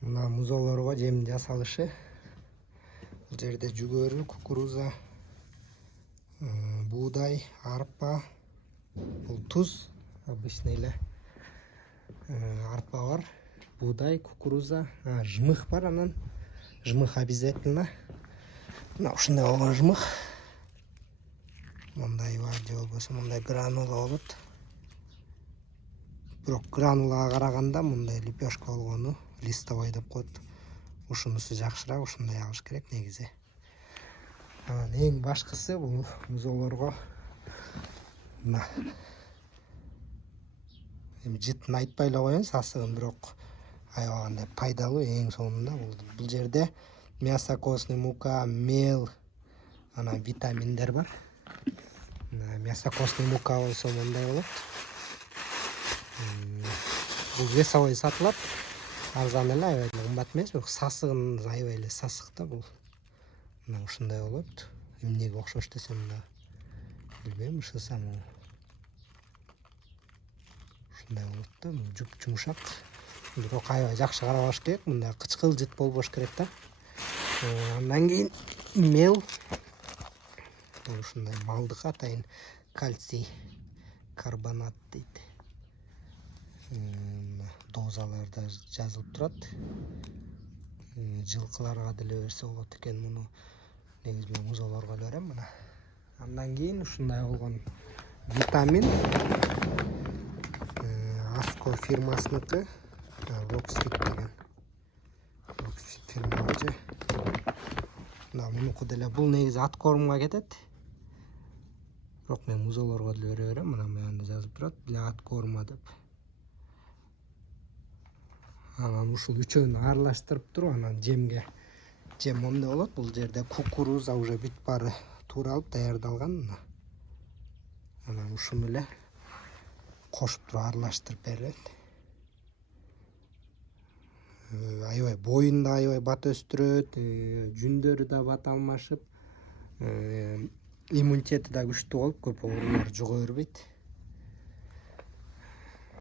Мына музоолорго жем жасалышы. Бул жерде жүгөрү, кукуруза, буудай, арпа, бул туз, обычный эле арпа бар, буудай, кукуруза, жмых бар, анан жмых обязательно. Мына ушундай болгон жмых. Мындай бар, же болбосо мындай гранула болот. Бирок гранулага караганда мындай лепешка болгону листовой деп коет. Ушунусу жакшыраак, ушундай алыш керек негизи. Анан эң башкысы бул музоолорго мына жытын айтпай эле коеюн, сасыгын, бирок аябай кандай пайдалуу. Эң сонунда бул жерде мясо, костный мука, мел, анан витаминдер бар. Мясо, костный мука болсо мындай болот. Бул весовой сатылат. Арзан эле, аябай кымбат эмес, бирок сасыгын аябай эле сасык да бул. Мына ушундай болот. Эмнеге окшош десем да билбейм, ышырсам ушундай болот да. Бул жумшак. Бирок аябай жакшы карабаш керек. Мындай кычкылжыт болбош керек да. Андан кийин мел. Ушундай малдыкы атайын кальций карбонат дейт. Дозаларда жазылып турат. Жылкыларга деле берсе болот экен муну. Негизи мен музоолорго берем мына. Андан кийин ушундай болгон витамин Аско фирмасыныкы, Rockfit деген. Rockfit фирманыкы. Мына мунуку деле бул негизи ат кормго кетет. Бирок мен музоолорго деле бере берем. Мына менде жазып турат, для ат корма деп. Анан ушул үчөөнү аралаштырып туруп, анан жем момундай болот. Бул жерде кукуруза уже бүт баары тууралып даярдалган. Анан ушуну эле кошуп туруп аралаштырып берилет. Аябай боюн да аябай бат өстүрөт, жүндөрү да бат алмашып, иммунитети да күчтүү болуп, көп оорулар жуга бербейт.